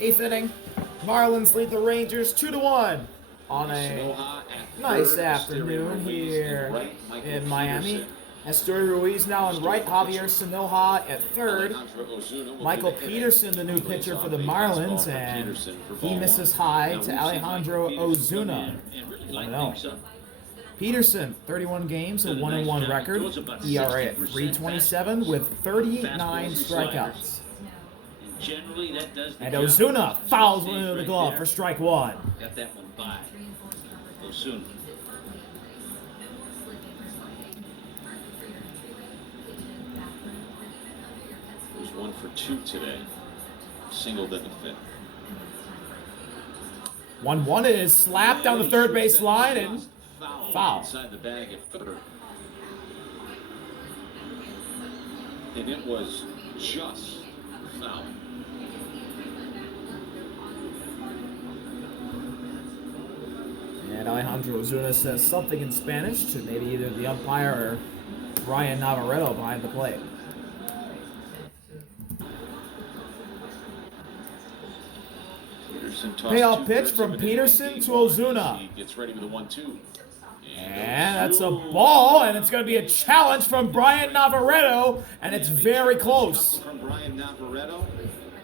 Eighth inning, Marlins lead the Rangers 2-1 on a nice afternoon here in Miami. Esteury Ruiz now in right, Javier Sanoja at third. Michael Peterson, the new pitcher for the Marlins, and he misses high to Alejandro Ozuna. 1-0. Peterson, 31 games, a 1-1 record, ERA at 3.27 with 39 strikeouts. And Ozuna fouls one into the glove for strike one. Got that one by Ozuna. Was 1 for 2 today. Singled in the fifth. 1-1 is slapped down the third base line and foul. Inside the bag at third. And it was just foul. And Alejandro Ozuna says something in Spanish to maybe either the umpire or Brian Navarreto behind the plate. Payoff pitch from Peterson to Ozuna. He gets ready with a 1-2. And that's a ball, and it's going to be a challenge from Brian Navarreto, and it's very close. From Brian Navarreto,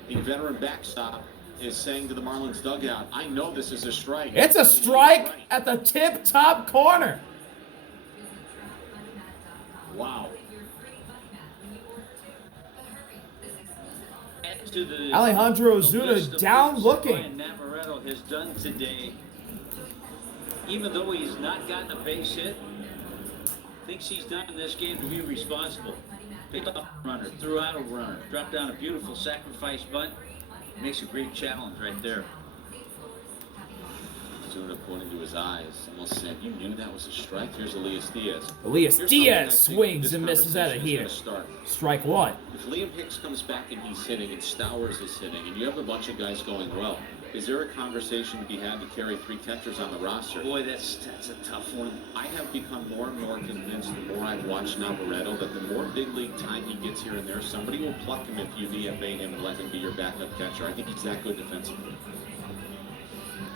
the veteran backstop, is saying to the Marlins dugout, I know this is a strike. It's a strike at the tip-top corner. Wow. Alejandro Ozuna down looking. Brian Navarreto has done today, even though he's not gotten a base hit, thinks he's done in this game to be responsible. Picked up a runner, threw out a runner, dropped down a beautiful sacrifice bunt. Makes a great challenge right there. Ozuna pointing to his eyes, almost said, you knew that was a strike? Here's Elias Diaz. Elias Diaz swings and misses at a heater. Strike one. If Liam Hicks comes back and he's hitting and Stowers is hitting and you have a bunch of guys going well, is there a conversation to be had to carry 3 catchers on the roster? Boy, that's a tough one. I have become more and more convinced the more I've watched Navarreto that the more big league time he gets here and there, somebody will pluck him if you DFA him and let him be your backup catcher. I think he's that good defensively.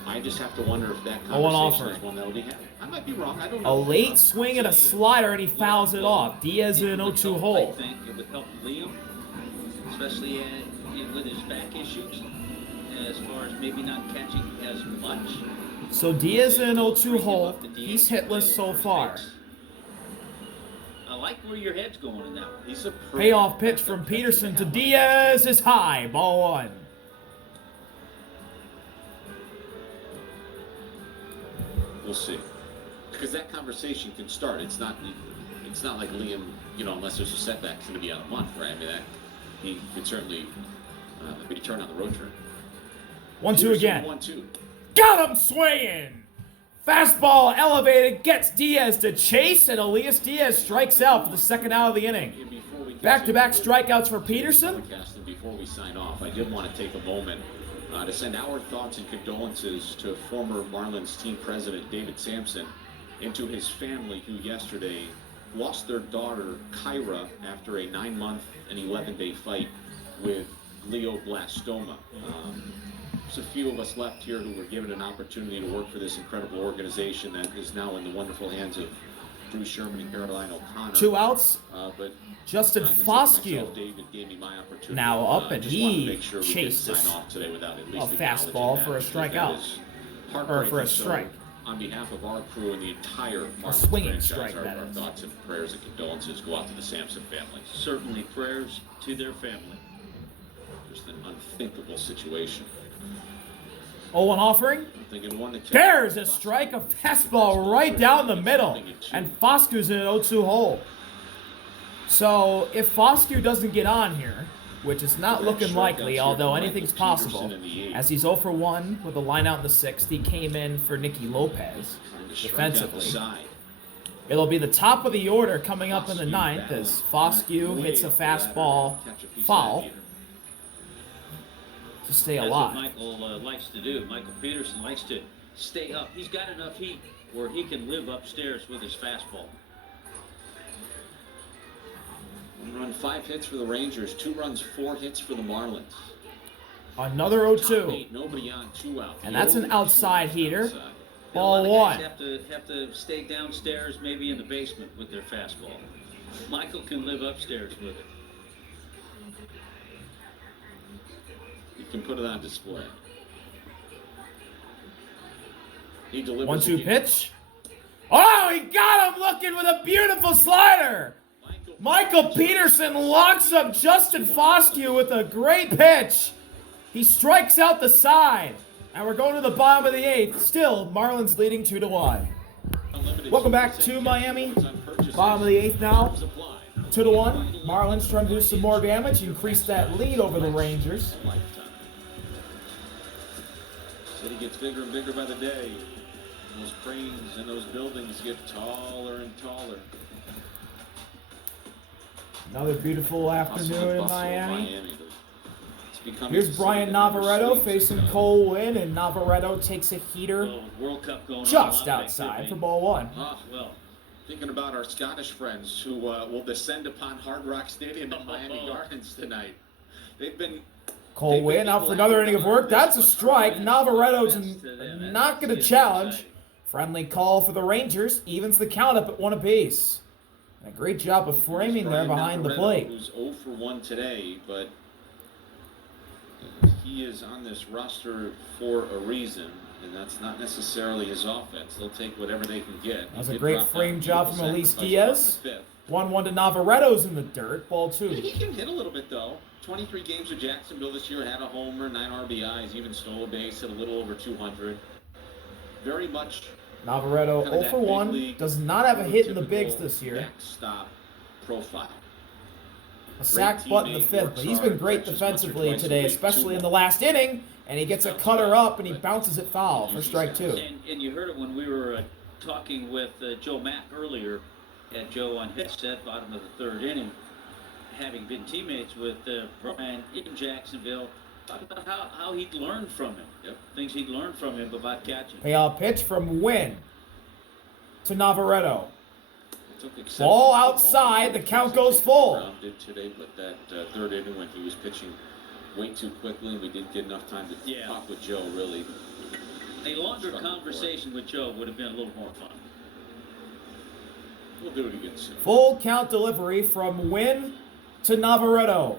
I just have to wonder if that conversation is one that will be had. I might be wrong. I don't know. A late swing at a slider, and he fouls it off. Diaz in an 0-2 hole. I think it would help Liam, especially with his back issues, as far as maybe not catching as much. So Diaz in an 0-2 hole. He's hitless so far. I like where your head's going in that one. He's a Payoff pitch from Peterson to Diaz is high. Ball one. We'll see, because that conversation can start. It's not like Liam, unless there's a setback, it's going to be out a month, right? I mean, he could certainly return on the road trip. 1-2 again. 1-2. Got him swinging. Fastball elevated, gets Diaz to chase, and Elias Diaz strikes out for the second out of the inning. Back-to-back strikeouts for Peterson. Before we sign off, I did want to take a moment to send our thoughts and condolences to former Marlins team president David Sampson and to his family, who yesterday lost their daughter Kyra after a 9-month and 11-day fight with glioblastoma. There's a few of us left here who were given an opportunity to work for this incredible organization that is now in the wonderful hands of Drew Sherman and Caroline O'Connor. 2 outs. But Justin Foscue now up, and he chases a fastball for a strikeout, or for a strike. On behalf of our crew and the entire swinging franchise, strike, our that is. thoughts and prayers and condolences go out to the Sampson family. Certainly prayers to their family. Just an unthinkable situation. 0-1 offering. There's a strike, a fastball right down the middle, and Foscue's in an 0-2 hole. So if Foscue doesn't get on here, which is not looking likely, although anything's possible, as he's 0 for 1 with a line out in the 6th, he came in for Nicky Lopez defensively. It'll be the top of the order coming up in the 9th as Foscue hits a fastball foul to stay alive. That's what Michael likes to do. Michael Peterson likes to stay up. He's got enough heat where he can live upstairs with his fastball. 5 hits for the Rangers, 2 runs, 4 hits for the Marlins. Another Top 0-2. 8, nobody on, 2 out. And that's an outside heater. Outside. A lot Ball of one. guys have to stay downstairs, maybe in the basement with their fastball. Michael can live upstairs with it. You can put it on display. He delivers 1-2 again. pitch. Oh, he got him looking with a beautiful slider. Michael Peterson locks up Justin Foscue with a great pitch. He strikes out the side. And we're going to the bottom of the 8th. Still, Marlins leading 2-1. Welcome back to Miami. Bottom of the 8th now. 2-1. Marlins trying to do some more damage, increase that lead over the Rangers. City gets bigger and bigger by the day. Those cranes and those buildings get taller and taller. Another beautiful Hustle and afternoon in bustle of Miami. It's becoming Here's a city Brian that never Navarreto sleeps. facing Cole Winn, and Navarreto takes a heater Little World Cup going on. just A lot of outside for activity. ball 1. Well, Thinking about our Scottish friends who will descend upon Hard Rock Stadium in Miami Gardens tonight. They've been Cole Winn out for another inning of work. That's a strike. Navarreto's not going to challenge. Friendly call for the Rangers. Evens the count up at 1 apiece. And a great job of framing there Brian behind the Navarreto, plate. Who's 0 for 1 today, but he is on this roster for a reason, and that's not necessarily his offense. They'll take whatever they can get. That was a great frame job from Elise Diaz. 1-1 to Navarreto's in the dirt. Ball 2. He can hit a little bit, though. 23 games with Jacksonville this year, had a homer, 9 RBIs, even stole a base, hit a little over 200. Very much Navarreto kind of 0 for that big 1. league, Does not have a hit in the prototypical bigs this year. backstop profile. A sack butt in the 5th, but he's been great defensively today, especially in the last inning. And he gets a cutter up and he bounces it foul for strike 2. and you heard it when we were talking with Joe Mack earlier. Had Joe on his set, bottom of the 3rd inning, having been teammates with Brian in Jacksonville. Talk about how he'd learned from him. Yep. Things he'd learned from him about catching. Payoff pitch from Winn to Navarreto. Took exception Ball to the outside, the count Brown goes full. did today, but that 3rd inning when he was pitching way too quickly and we didn't get enough time to talk with Joe, really. A longer conversation with Joe would have been a little more fun. We'll do it again soon. Full count delivery from Winn to Navarreto.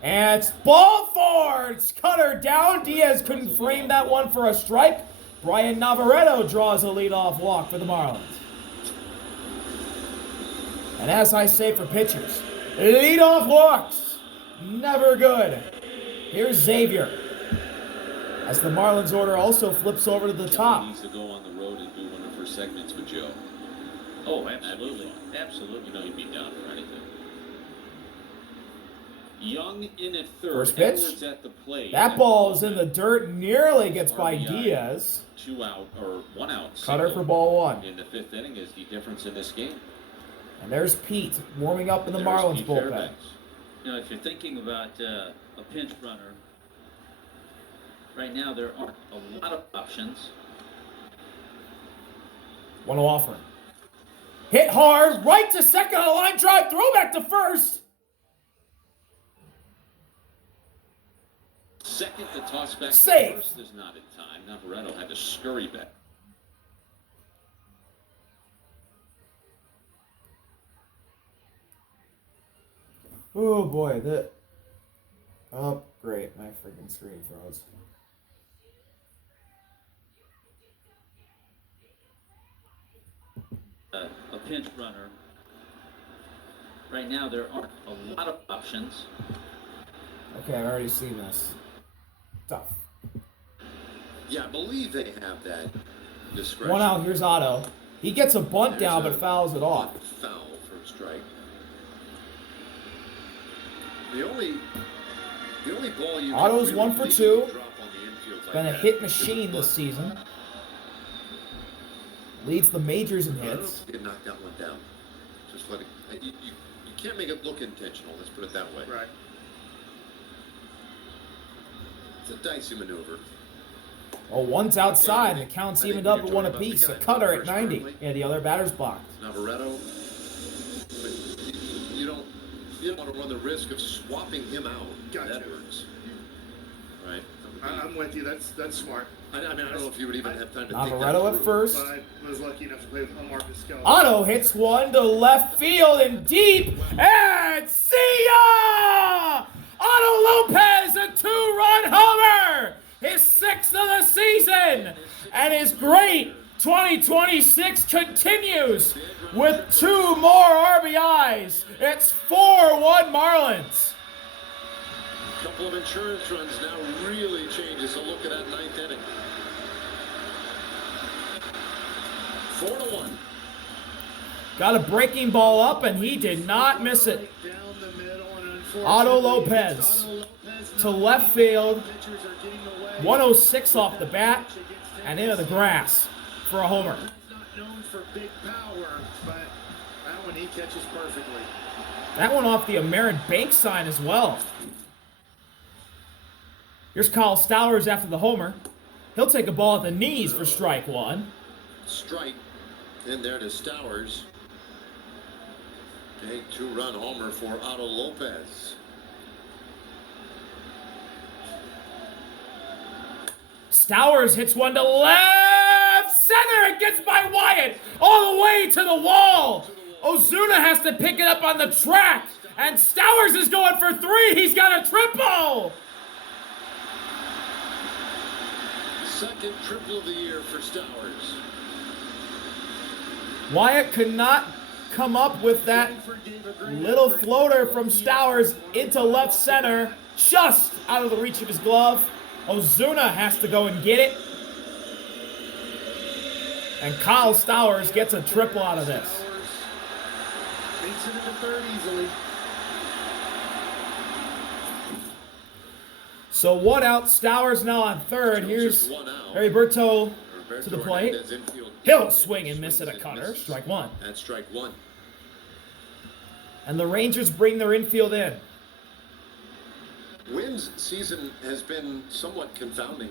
And it's ball 4. It's cutter down. Diaz couldn't frame that one for a strike. Brian Navarreto draws a leadoff walk for the Marlins. And as I say for pitchers, leadoff walks, never good. Here's Xavier. As the Marlins order also flips over to the Kelly top. needs to go on the road and do one of her segments with Joe. Oh, absolutely. Absolutely. You know he'd be down for anything. Young in at 3rd. First pitch. Edwards at the plate. That ball is in the dirt, nearly gets by RBI. Diaz. 2 out or 1 out. Cutter single for ball 1. in the 5th inning is the difference in this game. And there's Pete warming up in the There's Marlins Pete bullpen. Fairbanks. You know, if you're thinking about a pinch runner, right now there aren't a lot of options. One offer. Hit hard, right to second on a line drive, throw back to first. Second, the toss back Safe. to first is not in time. Navarreto had to scurry back. Oh boy, oh great, my freaking screen froze. A pinch runner. Right now there aren't a lot of options. Okay, I've already seen this. Tough. Yeah, I believe they have that discretion. 1 out, here's Otto. He gets a bunt down but fouls it off. Foul for a strike. The only ball you Otto's can 1 for really 2. drop on the infield like Been a that hit is machine a this bunt. season. Leads the majors in I don't know hits. if you can knock that one down. Just let it. You can't make it look intentional. Let's put it that way. Right. It's a dicey maneuver. Oh, one's outside, and the count's evened up at 1 apiece. A cutter at 90. Yeah, the other batter's blocked. Navarreto. But you don't want to run the risk of swapping him out. Gotcha. That hurts. Right. I'm with you. That's smart. I don't know if you would even have time to think that Navarretto at through. first. But I was lucky enough to play with Marcus Skelly. Otto hits one to left field and deep, and see ya! Otto Lopez, a 2-run homer! His 6th of the season! And his great 2026 continues with 2 more RBIs. It's 4-1 Marlins. A couple of insurance runs now really changes the look at that 9th inning. 4-1. Got a breaking ball up, and he did not miss it. Down the middle, and unfortunately, Otto Lopez to left field, pitchers are getting away. 106 off the bat, and into the grass for a homer. He's not known for big power, but that one he catches perfectly. That one off the American Bank sign as well. Here's Kyle Stowers after the homer. He'll take a ball at the knees for strike 1. Strike in there to Stowers. Big 2-run homer for Otto Lopez. Stowers hits one to left center. It gets by Wyatt all the way to the wall. Ozuna has to pick it up on the track. And Stowers is going for 3. He's got a triple. Second triple of the year for Stowers. Wyatt could not come up with that little floater from Stowers into left center, just out of the reach of his glove. Ozuna has to go and get it. And Kyle Stowers gets a triple out of this. Makes it into third easily. So 1 out, Stowers now on third. Here's Heriberto to the plate. He'll swing and miss at a cutter. Strike 1. That's strike 1. And the Rangers bring their infield in. Wynn's season has been somewhat confounding.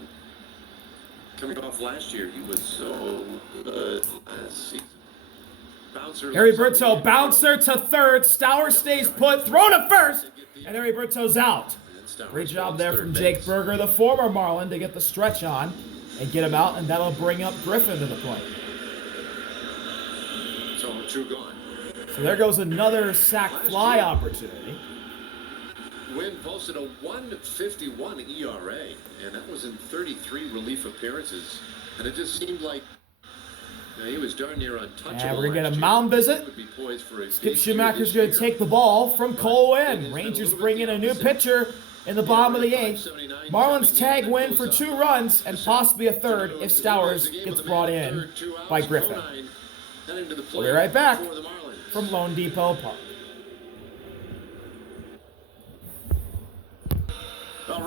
Coming off last year, he was so good last season. Heriberto, bouncer to third. Stowers stays put. Throw to first. And Heriberto's out. Great job there from Jake Berger, the former Marlin, to get the stretch on and get him out, and that'll bring up Griffin to the plate. So 2 gone. So there goes another sac fly opportunity. Wynn posted a 1.51 ERA, and that was in 33 relief appearances. And it just seemed like he was darn near untouchable. And we're going to get a mound visit. Skip Schumacher's going to take the ball from Cole Wynn. Rangers bring in a new pitcher in the bottom of the 8th. Marlins tag Wynn for 2 runs and possibly a third if Stowers gets brought in by Griffin. We'll be right back from Lone Depot Park.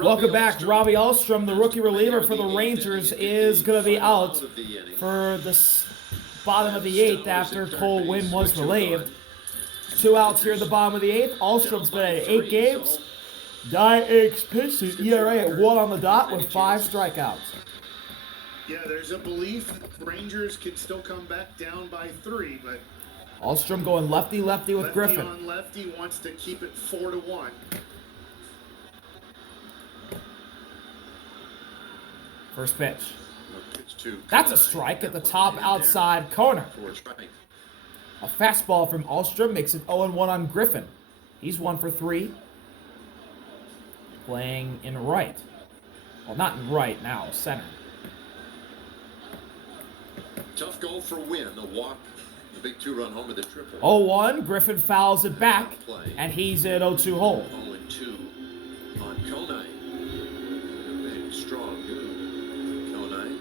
Welcome back. Robbie Alstrom, the rookie reliever for the Rangers, is going to be out for the bottom of the 8th after Cole Wynn was relieved. 2 outs here at the bottom of the 8th. Alstrom's been at 8 games. Die-X pitched his ERA at 1 on the dot with 5 strikeouts. Yeah, there's a belief that Rangers could still come back down by 3, but Alstrom going lefty-lefty with Griffin. lefty on lefty wants to keep it 4-1. First pitch. That's a strike at the top outside corner. A fastball from Alstrom makes it 0-1 on Griffin. He's 1 for 3. Playing in right. Well, not in right now, center. Tough goal for Wynn. A walk, the big 2-run homer, the triple. 0-1. Griffin fouls it back, and he's at 0-2 hole. 0-2 on Konai. A big, strong dude. Konai.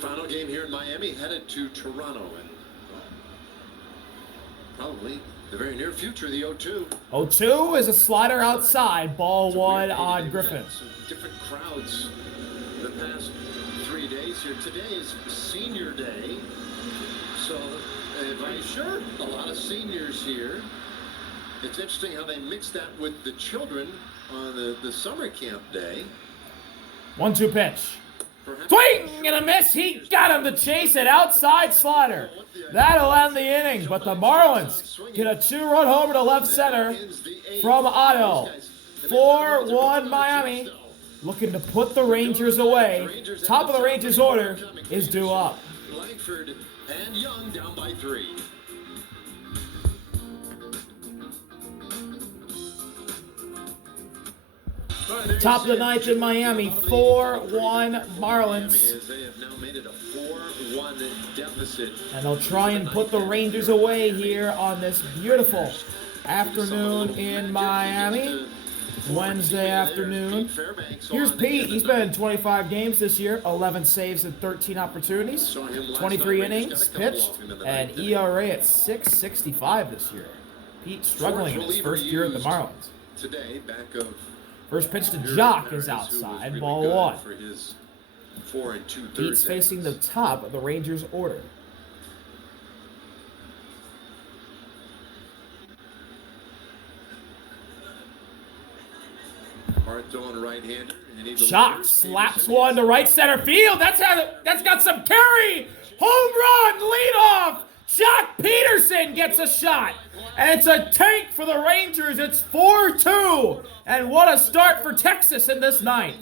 Final game here in Miami, headed to Toronto, and probably the very near future, the 0-2. 0-2 is a slider outside. Ball 1 on Griffin. Some different crowds the past 3 days here. Today is senior day, so sure, a lot of seniors here. It's interesting how they mix that with the children on the summer camp day. 1-2 pitch. Swing and a miss. He got him to chase it. Outside slider. That'll end the inning. But the Marlins get a 2-run homer to left center from Otto. 4-1 Miami. Looking to put the Rangers away. Top of the Rangers order is due up. Langford and Young down by 3. Top of the ninth in Miami, 4-1 Marlins. They have now made it a 4-1 deficit. And they'll try and put the Rangers away here on this beautiful afternoon in Miami. Wednesday afternoon. Here's Pete. He's been in 25 games this year, 11 saves and 13 opportunities, 23 innings pitched, and ERA at 6.65 this year. Pete struggling in his first year at the Marlins. Today, back of First pitch to Jock is outside, ball 1. for his 4 2/3 Pete's facing the top of the Rangers order. Otto on right-hander. Jock slaps one to right center field. That's got some carry. Home run, leadoff. Jock Peterson gets a shot. And it's a tank for the Rangers. It's 4-2. And what a start for Texas in this ninth.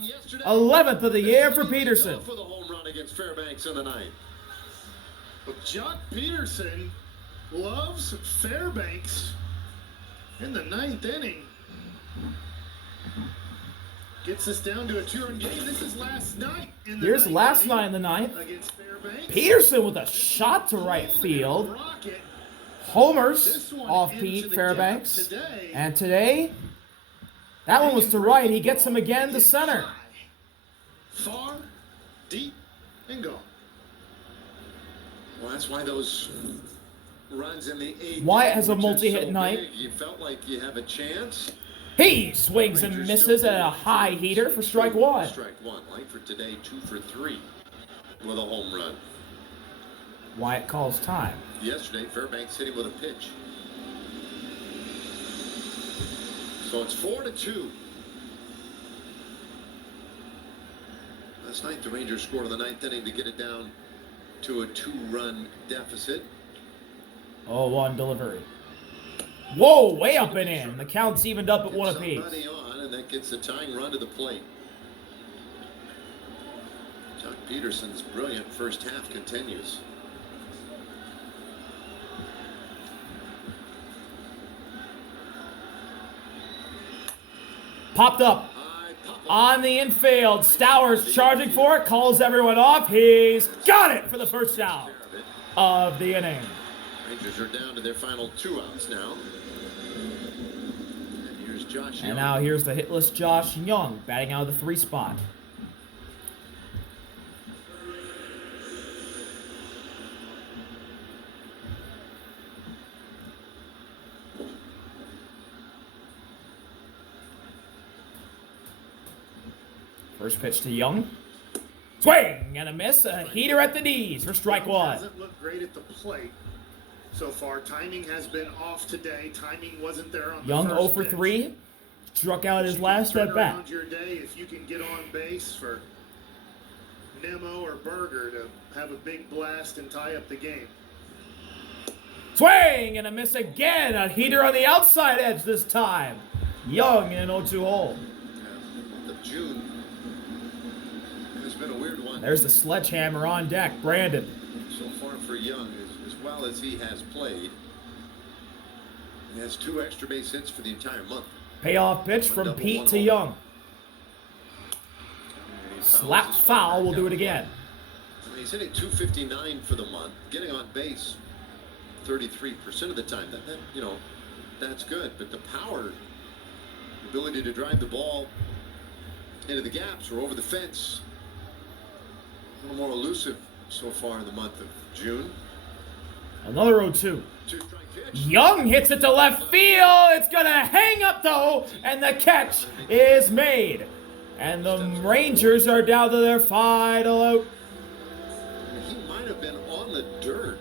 11th of the year for Peterson. For the home run against Fairbanks in the ninth. But Jock Peterson loves Fairbanks in the 9th inning. Gets us down to a 2-run game. This is last night in the Here's ninth last inning night in the ninth. against Fairbanks. Peterson with a shot to right field. Rocket. Homers This one off into Pete the Fairbanks. gap today. And today, that one was to right. He gets him again to center. Far, deep, and gone. Well, that's why those runs in the 8th. Wyatt has a which is multi-hit so night. big, you felt like you have a chance. He swings and misses at a high heater for strike 1. Strike 1. Langford today 2 for 3 with a home run. Wyatt calls time. Yesterday, Fairbanks hit him with a pitch. So it's 4-2. Last night, the Rangers scored in the 9th inning to get it down to a 2-run deficit. 0-1 delivery. Whoa, way up and in. The count's evened up at 1 apiece. Somebody on, and that gets the tying run to the plate. Jock Peterson's brilliant first half continues. Popped up on the infield. Stowers charging for it. Calls everyone off. He's got it for the first out of the inning. Rangers are down to their final 2 outs now. And here's Josh Young. And now here's the hitless Josh Young batting out of the 3 spot. First pitch to Young. Swing and a miss. A heater at the knees for strike 1. Hasn't looked great at the plate so far. Timing has been off today. Timing wasn't there on Young the 0 first for pitch. 3. Struck out his You last can at turn bat. around your day if you can get on base for Nemo or Berger to have a big blast and tie up the game. Swing and a miss again. A heater on the outside edge this time. Young in an 0-2 hole. The June has been a weird one. There's the sledgehammer on deck. Brandon. So far for Young, as well as he has played. He has 2 extra base hits for the entire month. Payoff pitch from Pete to Young. Slapped foul. We'll do it again. I mean, he's hitting 259 for the month, getting on base 33% of the time. That's good. But the power, ability to drive the ball into the gaps or over the fence, a little more elusive so far in the month of June. Another 0-2. 2-strike pitch. Young hits it to left field. It's going to hang up, though, and the catch is made. And the Rangers are down to their final out. I mean, he might have been on the dirt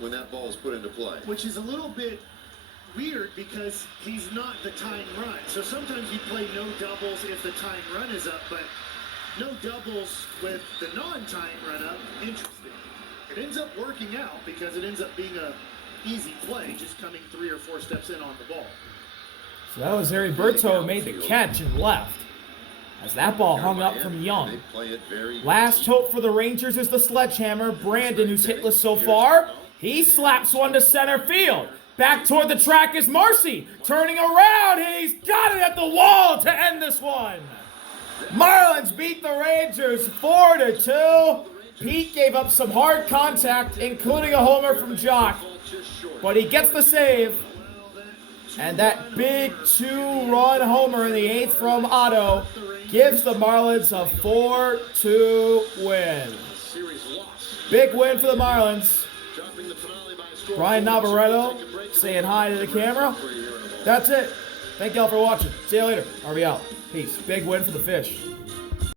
when that ball was put into play. Which is a little bit weird because he's not the tying run. So sometimes you play no doubles if the tying run is up, but no doubles with the non-time run-up. Interesting. It ends up working out because it ends up being a easy play, just coming 3 or 4 steps in on the ball. So that was Heriberto who made the catch and left, as that ball hung up from Young. Last hope for the Rangers is the sledgehammer, Brandon, who's hitless so far. He slaps one to center field. Back toward the track is Marcy, turning around. He's got it at the wall to end this one. Marlins beat the Rangers 4-2. Pete gave up some hard contact, including a homer from Jock, but he gets the save. And that big 2-run homer in the 8th from Otto gives the Marlins a 4-2 win. Big win for the Marlins. Brian Navarretto saying hi to the camera. That's it. Thank y'all for watching. See you later. RB out. Peace. Big win for the Fish.